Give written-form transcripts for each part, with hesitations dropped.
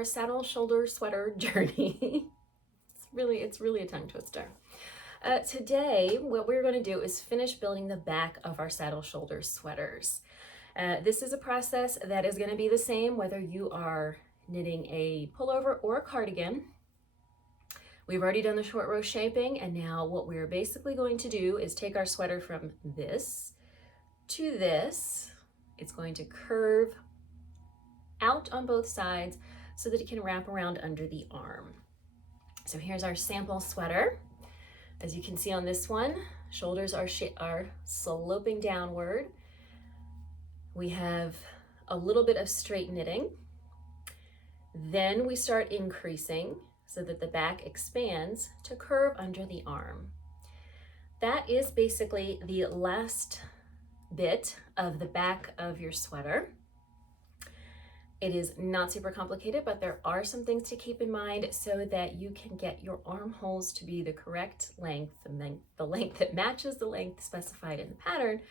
our saddle shoulder sweater journey. It's really a tongue twister. Today, what we're going to do is finish building the back of our saddle shoulder sweaters. This is a process that is going to be the same whether you are knitting a pullover or a cardigan. We've already done the short row shaping, and now what we're basically going to do is take our sweater from this to this. It's going to curve out on both sides so that it can wrap around under the arm. So here's our sample sweater. As you can see on this one, shoulders are sloping downward. We have a little bit of straight knitting. Then we start increasing so that the back expands to curve under the arm. That is basically the last bit of the back of your sweater. It is not super complicated, but there are some things to keep in mind so that you can get your armholes to be the correct length, the length that matches the length specified in the pattern,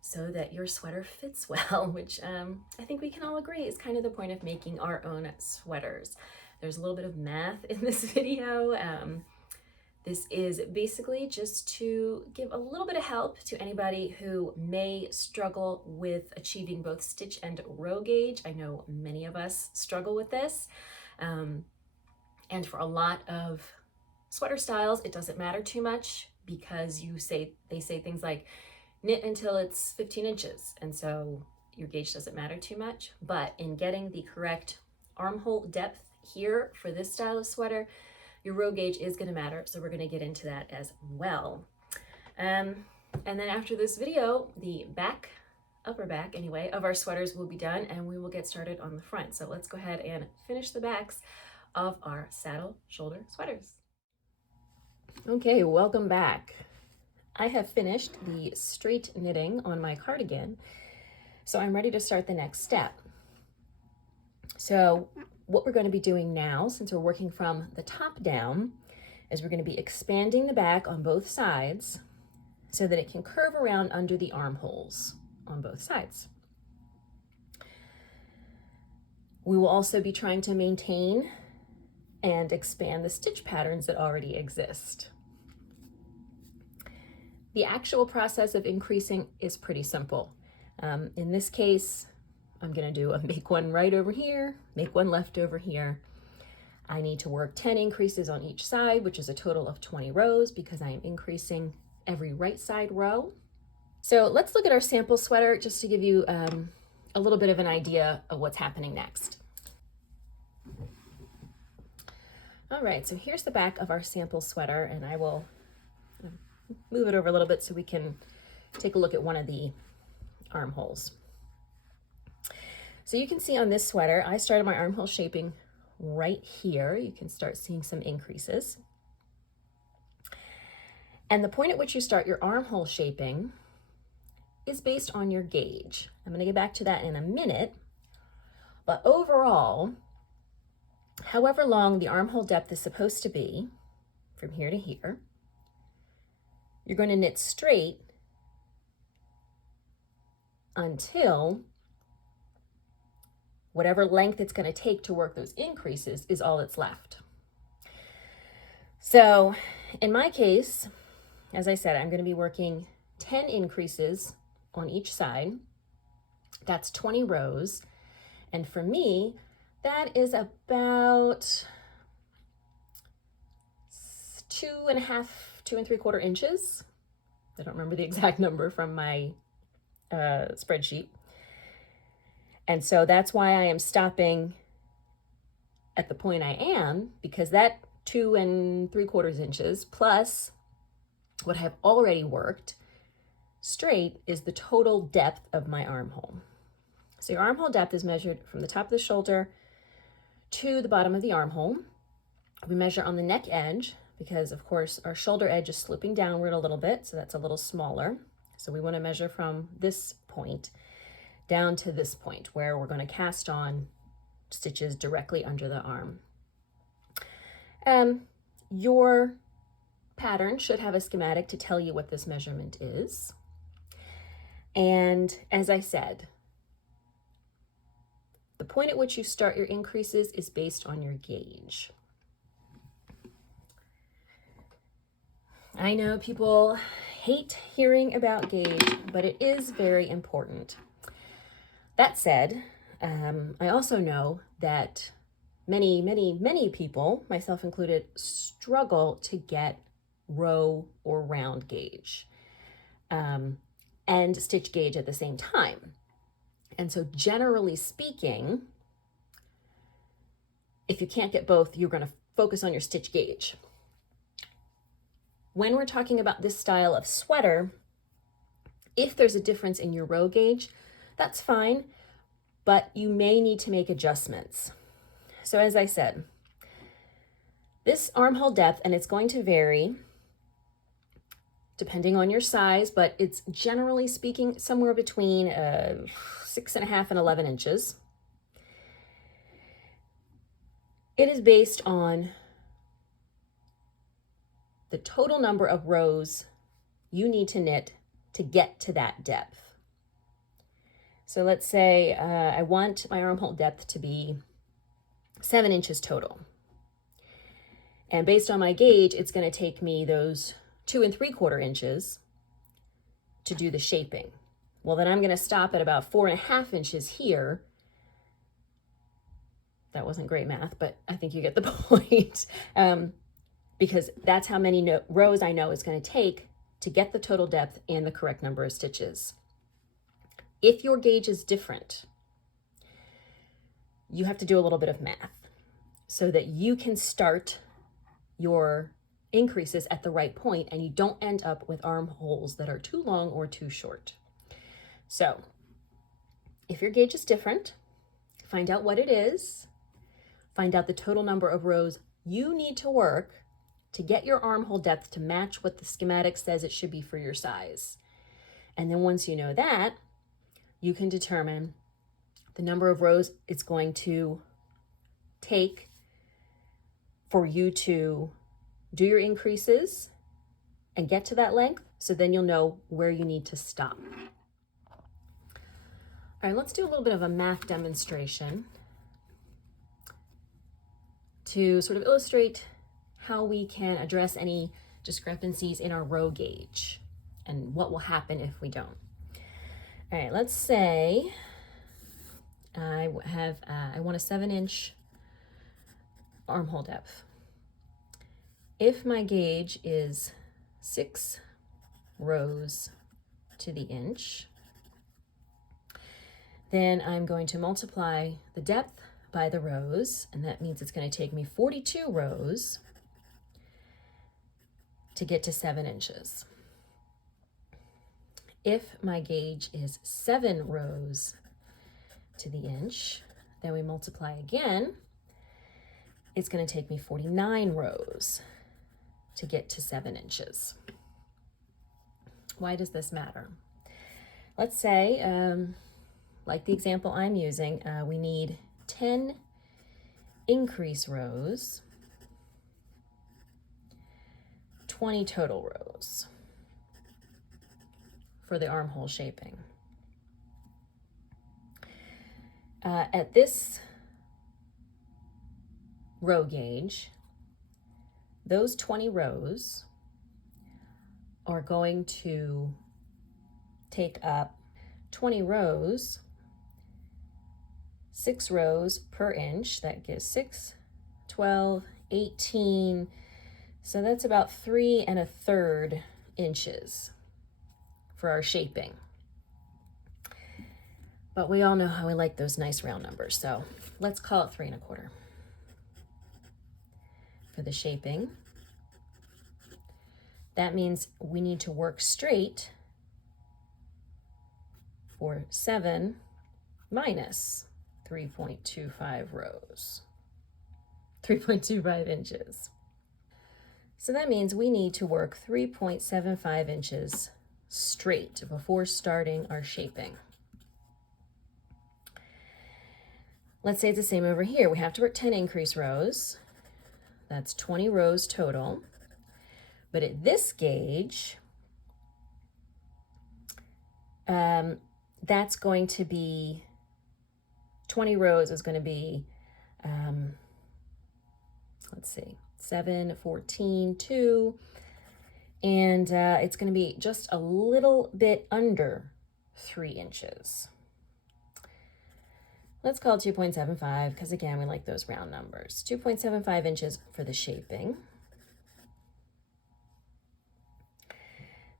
so that your sweater fits well, which I think we can all agree is kind of the point of making our own sweaters. There's a little bit of math in this video. This is basically just to give a little bit of help to anybody who may struggle with achieving both stitch and row gauge. I know many of us struggle with this. And for a lot of sweater styles, it doesn't matter too much because they say things like knit until it's 15 inches. And so your gauge doesn't matter too much, but in getting the correct armhole depth here for this style of sweater, your row gauge is going to matter, so we're going to get into that as well. And then after this video, the upper back anyway, of our sweaters will be done, and we will get started on the front. So let's go ahead and finish the backs of our saddle shoulder sweaters. Okay, welcome back. I have finished the straight knitting on my cardigan, so I'm ready to start the next step. So what we're going to be doing now, since we're working from the top down, is we're going to be expanding the back on both sides so that it can curve around under the armholes on both sides. We will also be trying to maintain and expand the stitch patterns that already exist. The actual process of increasing is pretty simple. In this case, I'm going to do a make one right over here, make one left over here. I need to work 10 increases on each side, which is a total of 20 rows because I am increasing every right side row. So let's look at our sample sweater just to give you a little bit of an idea of what's happening next. All right, so here's the back of our sample sweater, and I will move it over a little bit so we can take a look at one of the armholes. So you can see on this sweater, I started my armhole shaping right here. You can start seeing some increases. And the point at which you start your armhole shaping is based on your gauge. I'm going to get back to that in a minute. But overall, however long the armhole depth is supposed to be, from here to here, you're going to knit straight until whatever length it's going to take to work those increases is all that's left. So in my case, as I said, I'm going to be working 10 increases on each side. That's 20 rows. And for me, that is about 2.5, 2 3/4 inches. I don't remember the exact number from my spreadsheet. And so that's why I am stopping at the point I am, because that 2 3/4 inches plus what I've already worked straight is the total depth of my armhole. So your armhole depth is measured from the top of the shoulder to the bottom of the armhole. We measure on the neck edge because, of course, our shoulder edge is sloping downward a little bit, so that's a little smaller. So we want to measure from this point down to this point where we're going to cast on stitches directly under the arm. Your pattern should have a schematic to tell you what this measurement is. And as I said, The point at which you start your increases is based on your gauge. I know people hate hearing about gauge, but it is very important. That said, I also know that many people, myself included, struggle to get row or round gauge and stitch gauge at the same time. And so generally speaking, if you can't get both, you're going to focus on your stitch gauge. When we're talking about this style of sweater, if there's a difference in your row gauge, that's fine, but you may need to make adjustments. So as I said, this armhole depth, and it's going to vary depending on your size, but it's generally speaking somewhere between 6.5 and 11 inches. It is based on the total number of rows you need to knit to get to that depth. So let's say I want my armhole depth to be 7 inches total. And based on my gauge, it's going to take me those 2 3/4 inches to do the shaping. Well, then I'm going to stop at about 4.5 inches here. That wasn't great math, but I think you get the point. Because that's how many rows I know it's going to take to get the total depth and the correct number of stitches. If your gauge is different, you have to do a little bit of math so that you can start your increases at the right point and you don't end up with armholes that are too long or too short. So if your gauge is different, find out what it is, find out the total number of rows you need to work to get your armhole depth to match what the schematic says it should be for your size. And then once you know that, you can determine the number of rows it's going to take for you to do your increases and get to that length, so then you'll know where you need to stop. All right, let's do a little bit of a math demonstration to sort of illustrate how we can address any discrepancies in our row gauge and what will happen if we don't. All right, let's say I want a 7-inch armhole depth. If my gauge is 6 rows to the inch, then I'm going to multiply the depth by the rows, and that means it's going to take me 42 rows to get to 7 inches. If my gauge is 7 rows to the inch, then we multiply again. It's going to take me 49 rows to get to 7 inches. Why does this matter? Let's say, like the example I'm using, we need 10 increase rows, 20 total rows for the armhole shaping. At this row gauge, those 20 rows are going to take up 20 rows, 6 rows per inch. That gives 6, 12, 18. So that's about 3 1/3 inches for our shaping. But we all know how we like those nice round numbers, so let's call it 3 1/4. For the shaping, that means we need to work straight for 7 minus 3.25 rows, 3.25 inches. So that means we need to work 3.75 inches straight before starting our shaping. Let's say it's the same over here. We have to work 10 increase rows. That's 20 rows total. But at this gauge, that's going to be 20 rows is going to be, let's see, 7, 14, 2, and it's going to be just a little bit under 3 inches. Let's call it 2.75 because, again, we like those round numbers. 2.75 inches for the shaping.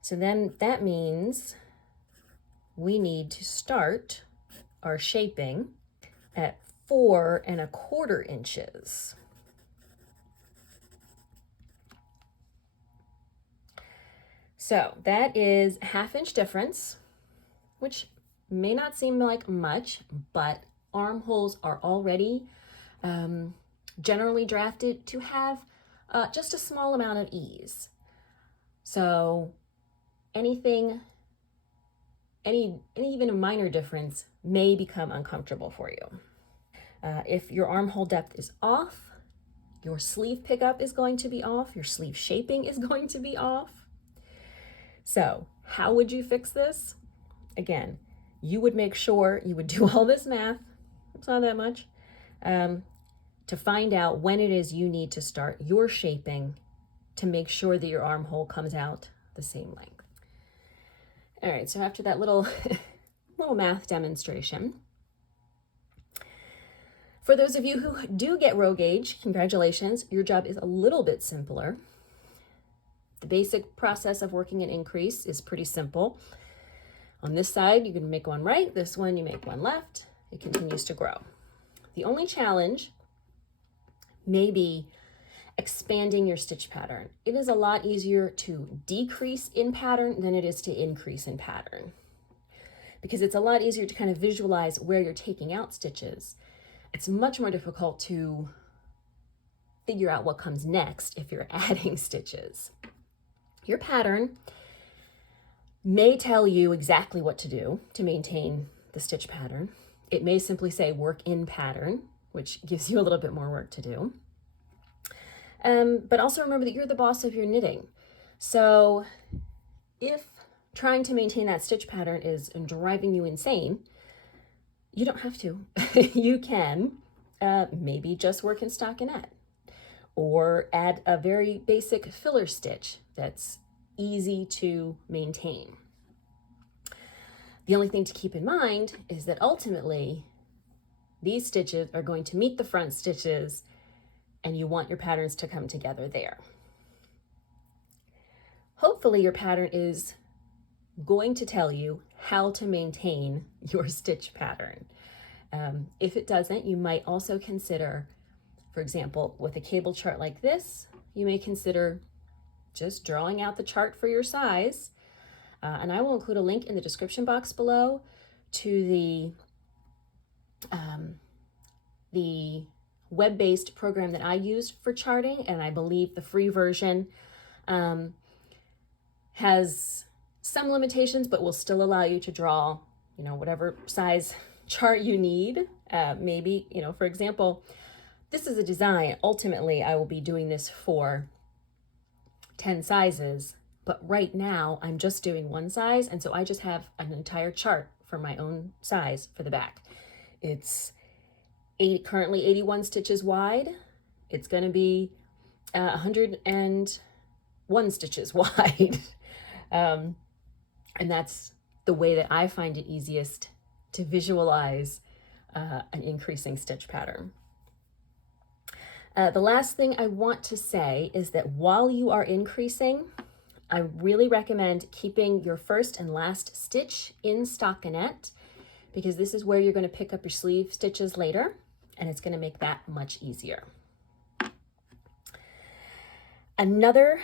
So then that means we need to start our shaping at 4¼ inches. So that is ½ inch difference, which may not seem like much, but armholes are already generally drafted to have just a small amount of ease. So anything, even a minor difference may become uncomfortable for you. If your armhole depth is off, your sleeve pickup is going to be off, your sleeve shaping is going to be off. So how would you fix this? Again, you would make sure you would do all this math, it's not that much, to find out when it is you need to start your shaping to make sure that your armhole comes out the same length. All right, so after that little math demonstration, for those of you who do get row gauge, congratulations, your job is a little bit simpler. The basic process of working an increase is pretty simple. On this side, you can make one right. This one, you make one left. It continues to grow. The only challenge may be expanding your stitch pattern. It is a lot easier to decrease in pattern than it is to increase in pattern, because it's a lot easier to kind of visualize where you're taking out stitches. It's much more difficult to figure out what comes next if you're adding stitches. Your pattern may tell you exactly what to do to maintain the stitch pattern. It may simply say work in pattern, which gives you a little bit more work to do. But also remember that you're the boss of your knitting. So if trying to maintain that stitch pattern is driving you insane, you don't have to. You can maybe just work in stockinette or add a very basic filler stitch that's easy to maintain. The only thing to keep in mind is that ultimately these stitches are going to meet the front stitches and you want your patterns to come together there. Hopefully your pattern is going to tell you how to maintain your stitch pattern. If it doesn't, you might also consider, for example, with a cable chart like this, you may consider just drawing out the chart for your size. And I will include a link in the description box below to the web-based program that I used for charting, and I believe the free version has some limitations, but will still allow you to draw, whatever size chart you need. Maybe, for example, this is a design. Ultimately, I will be doing this for 10 sizes, but right now I'm just doing one size, and so I just have an entire chart for my own size for the back. It's currently 81 stitches wide. It's going to be 101 stitches wide. And that's the way that I find it easiest to visualize an increasing stitch pattern. The last thing I want to say is that while you are increasing, I really recommend keeping your first and last stitch in stockinette, because this is where you're going to pick up your sleeve stitches later, and it's going to make that much easier. I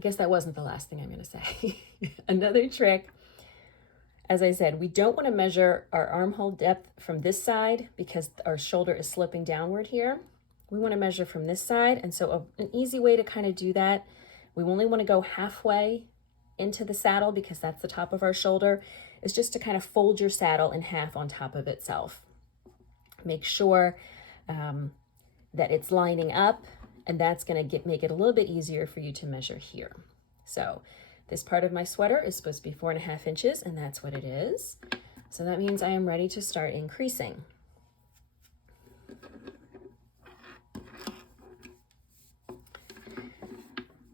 guess that wasn't the last thing I'm going to say. Another trick, as I said, we don't want to measure our armhole depth from this side because our shoulder is sloping downward here. We want to measure from this side, and so an easy way to kind of do that, we only want to go halfway into the saddle because that's the top of our shoulder, is just to kind of fold your saddle in half on top of itself. Make sure that it's lining up, and that's going to make it a little bit easier for you to measure here. So this part of my sweater is supposed to be 4½ inches, and that's what it is. So that means I am ready to start increasing.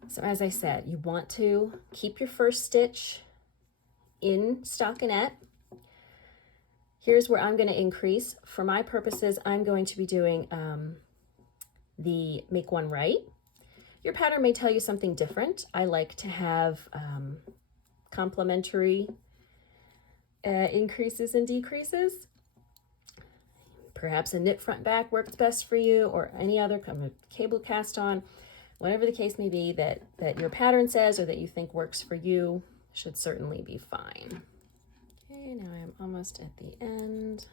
So as I said, you want to keep your first stitch in stockinette. Here's where I'm going to increase. For my purposes, I'm going to be doing the make one right. Your pattern may tell you something different. I like to have complementary increases and decreases. Perhaps a knit front back works best for you, or any other cable cast on. Whatever the case may be that your pattern says or that you think works for you should certainly be fine. Okay, now I'm almost at the end.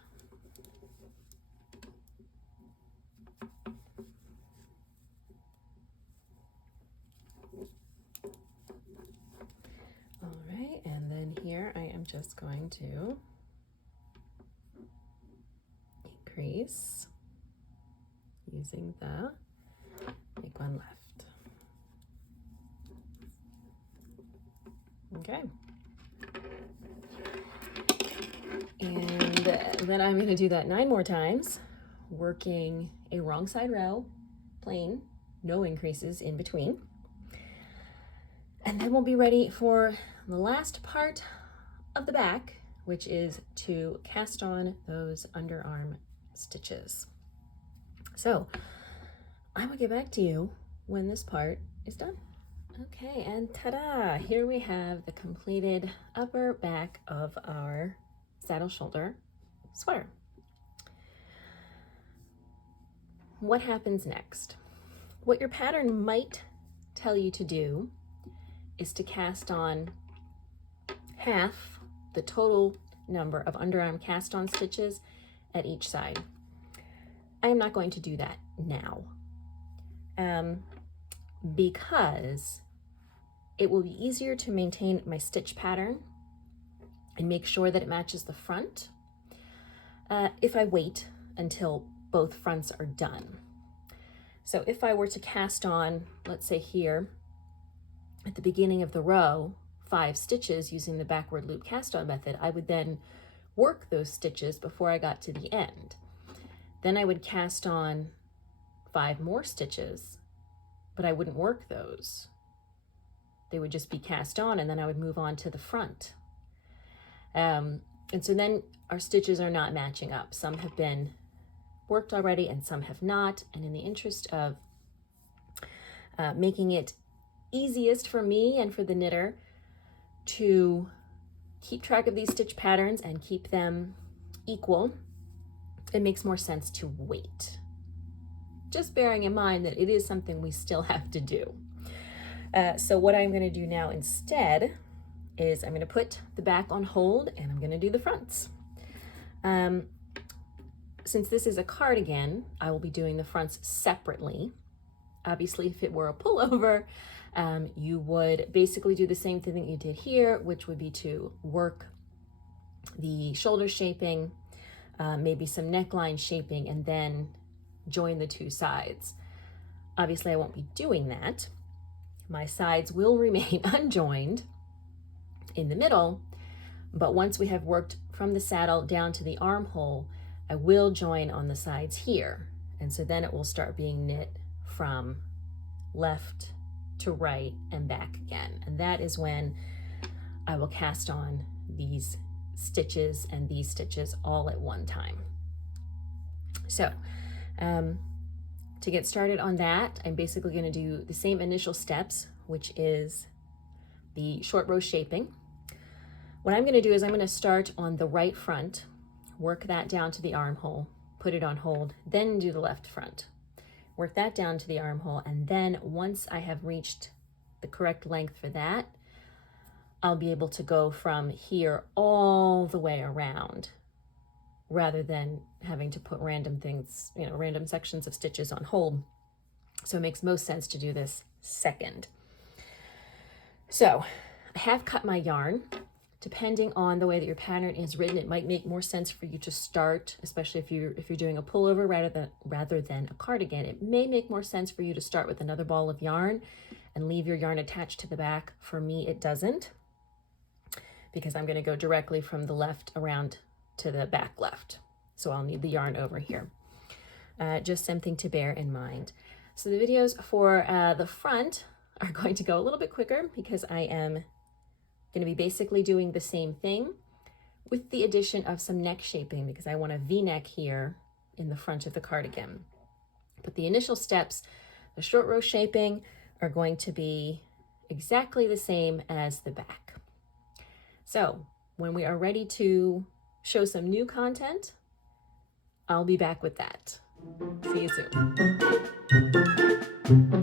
All right, and then here I am just going to increase using the make one left. Okay. And then I'm going to do that 9 more times, working a wrong side row, plain, no increases in between. And then we'll be ready for the last part of the back, which is to cast on those underarm stitches. So I will get back to you when this part is done. Okay, and ta-da! Here we have the completed upper back of our saddle shoulder sweater. What happens next? What your pattern might tell you to do is to cast on half the total number of underarm cast on stitches at each side. I am not going to do that now because it will be easier to maintain my stitch pattern and make sure that it matches the front if I wait until both fronts are done. So if I were to cast on, let's say here, at the beginning of the row, 5 stitches using the backward loop cast on method, I would then work those stitches before I got to the end. Then I would cast on 5 more stitches, but I wouldn't work those. They would just be cast on, and then I would move on to the front. And so then our stitches are not matching up. Some have been worked already and some have not. And in the interest of making it easiest for me and for the knitter to keep track of these stitch patterns and keep them equal, it makes more sense to wait. Just bearing in mind that it is something we still have to do. So what I'm going to do now instead is I'm going to put the back on hold and I'm going to do the fronts. Since this is a cardigan, I will be doing the fronts separately. Obviously, if it were a pullover, you would basically do the same thing that you did here, which would be to work the shoulder shaping, maybe some neckline shaping, and then join the 2 sides. Obviously, I won't be doing that. My sides will remain unjoined in the middle, but once we have worked from the saddle down to the armhole, I will join on the sides here. And so then it will start being knit from left to right and back again. And that is when I will cast on these stitches and these stitches all at one time. So to get started on that, I'm basically going to do the same initial steps, which is the short row shaping. What I'm going to do is I'm going to start on the right front, work that down to the armhole, put it on hold, then do the left front. Work that down to the armhole, and then once I have reached the correct length for that, I'll be able to go from here all the way around, rather than having to put random things, random sections of stitches on hold. So it makes most sense to do this second. So I have cut my yarn. Depending on the way that your pattern is written, it might make more sense for you to start, especially if you're doing a pullover rather than a cardigan. It may make more sense for you to start with another ball of yarn and leave your yarn attached to the back. For me, it doesn't, because I'm going to go directly from the left around to the back left. So I'll need the yarn over here. Just something to bear in mind. So the videos for the front are going to go a little bit quicker because I am going to be basically doing the same thing with the addition of some neck shaping because I want a V-neck here in the front of the cardigan. But the initial steps, the short row shaping, are going to be exactly the same as the back. So when we are ready to show some new content, I'll be back with that. See you soon.